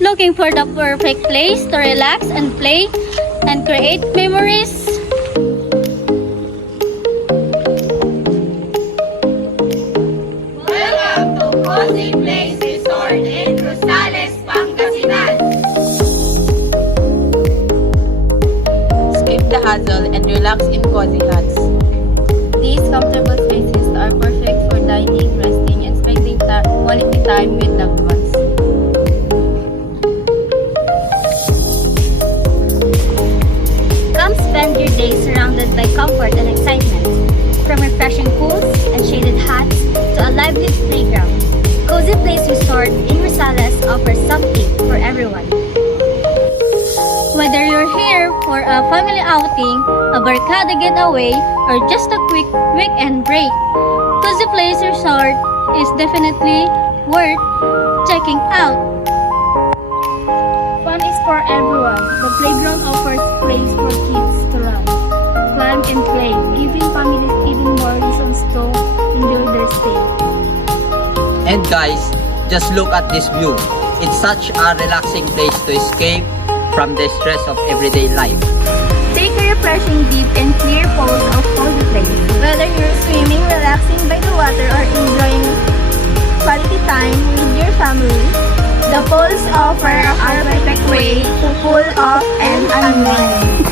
Looking for the perfect place to relax and play and create memories? Welcome to Cozy Place Resort in Rosales, Pangasinan. Skip the hassle and relax in cozy huts. These comfortable spaces are perfect for dining, resting, and spending quality time with loved ones. Come spend your day surrounded by comfort and excitement. From refreshing pools and shaded huts to a lively playground, Cozy Place Resort in Rosales offers something for everyone. Whether you're here for a family outing, a barkada getaway, or just a quick weekend break, Cozy Place Resort is definitely worth checking out. Fun is for everyone. The playground offers place for kids to run, climb and play, giving families even more reasons to enjoy their stay. And guys, just look at this view. It's such a relaxing place to escape from the stress of everyday life. Take a refreshing deep and clear pose of Cozy Place. Whether you're swimming, relaxing by the water, or enjoying quality time with your family, the pools offer a perfect way to cool off and unwind.